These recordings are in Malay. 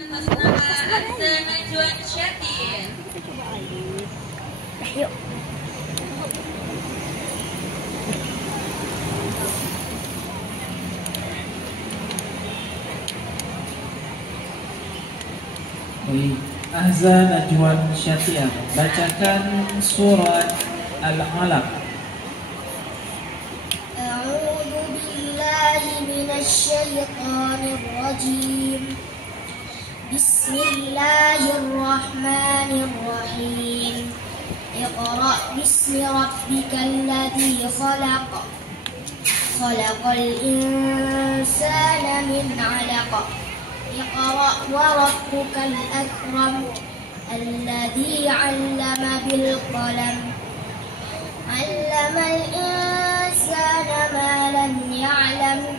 Atas nama Azza Najwa Syakir. Yuk. Azza Najwa Syakir, bacakan surat Al-Alaq. A'udzu billahi minasy syaithanir rajim. Bismillahirrahmanirrahim. Iqra bismi rabbikal ladzi khalaq. Khalaqal insana min 'alaq. Iqra wa rabbukal akram. Alladzi 'allama bil qalam. 'Allamal insana ma lam ya'lam.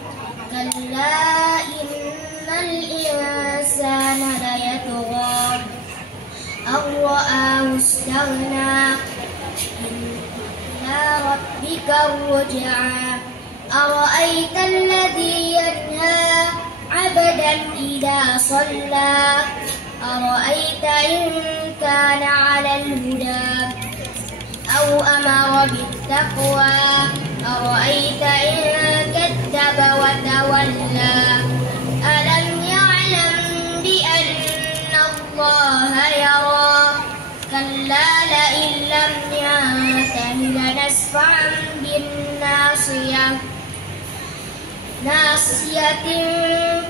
Kalla innal insana layatgha an ra'ahu istaghna. Ila rabbika ruj'a. Ara'aita alladhi yanha 'abdan idha shalla. Ara'aita in kana 'alal huda aw amara bittaqwa. Ara'aita in kadzdzaba wa tawalla. Alam ya'lam bi anna Allaha yara. Kalla la in lam yantahi lanasfa'an bin nasiyah. Nasiyatin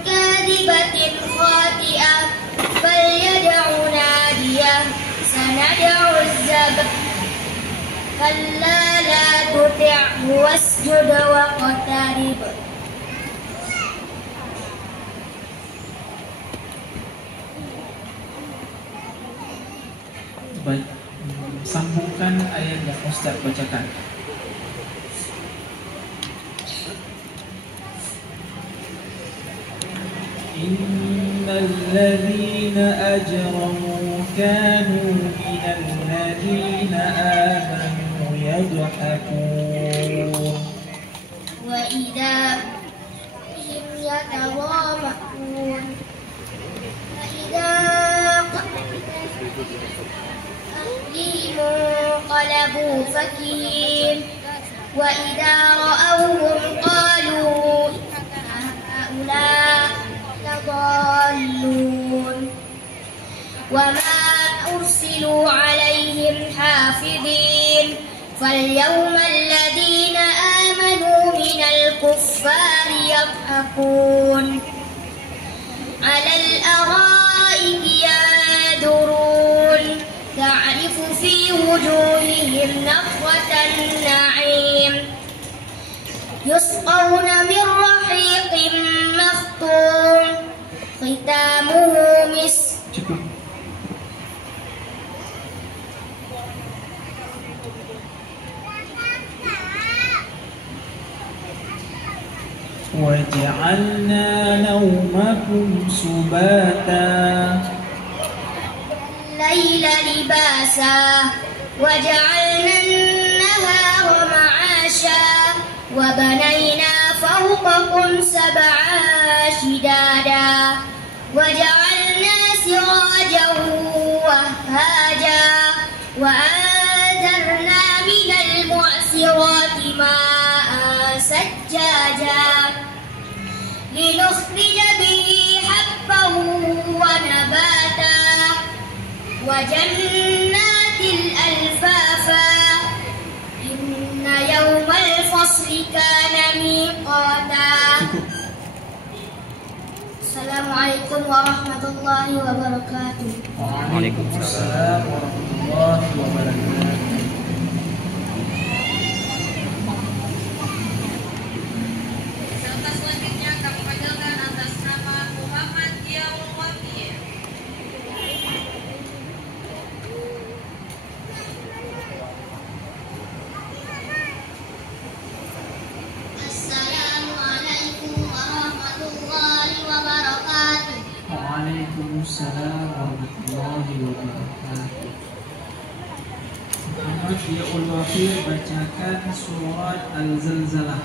kadibatin khati'ah. Falyad'u nadiyah. Sanad'u az-zabr. Kalla la tuti'hu wasjud waqtarib. Baik, sambungkan ayat yang Ustaz bacakan. Innal ladzina ajramu kanu minal ladzina amanu yadhakun. Wa idza hum yatawamakun. Wa idza qalabu fakin. Wa idza ra'awhum qalu haula ladallun. Wa ma ursilu 'alaihim hafidhin. فاليوم الذين آمنوا من الكفار يضحكون على الأرائك ينظرون تعرف في وجوههم نضرة النعيم يسقون من رحيق مختوم ختامه مسك. وَجَعَلْنَا نَوْمَكُمْ سُبَاتًا الليل لباسا وجعلنا النهار معاشا وبنينا فوقكم سبعا شدادا وجعلنا سراجا وهاجا وأنزلنا من المعصرات ماء سجاجا لنخرج به حبا ونباتا وجنات ألفافا إن يوم الفصل كان ميقاتا. السلام عليكم ورحمة الله وبركاته. وعليكم السلام ورحمة الله وبركاته. Peserta selanjutnya kami panggilkan atas nama Muhammad Yaul Wafir. Assalamualaikum warahmatullahi wabarakatuh. Waalaikumsalam warahmatullahi wabarakatuh. Muhammad Yaul Wafir, bacakan surat Al-Zalzalah.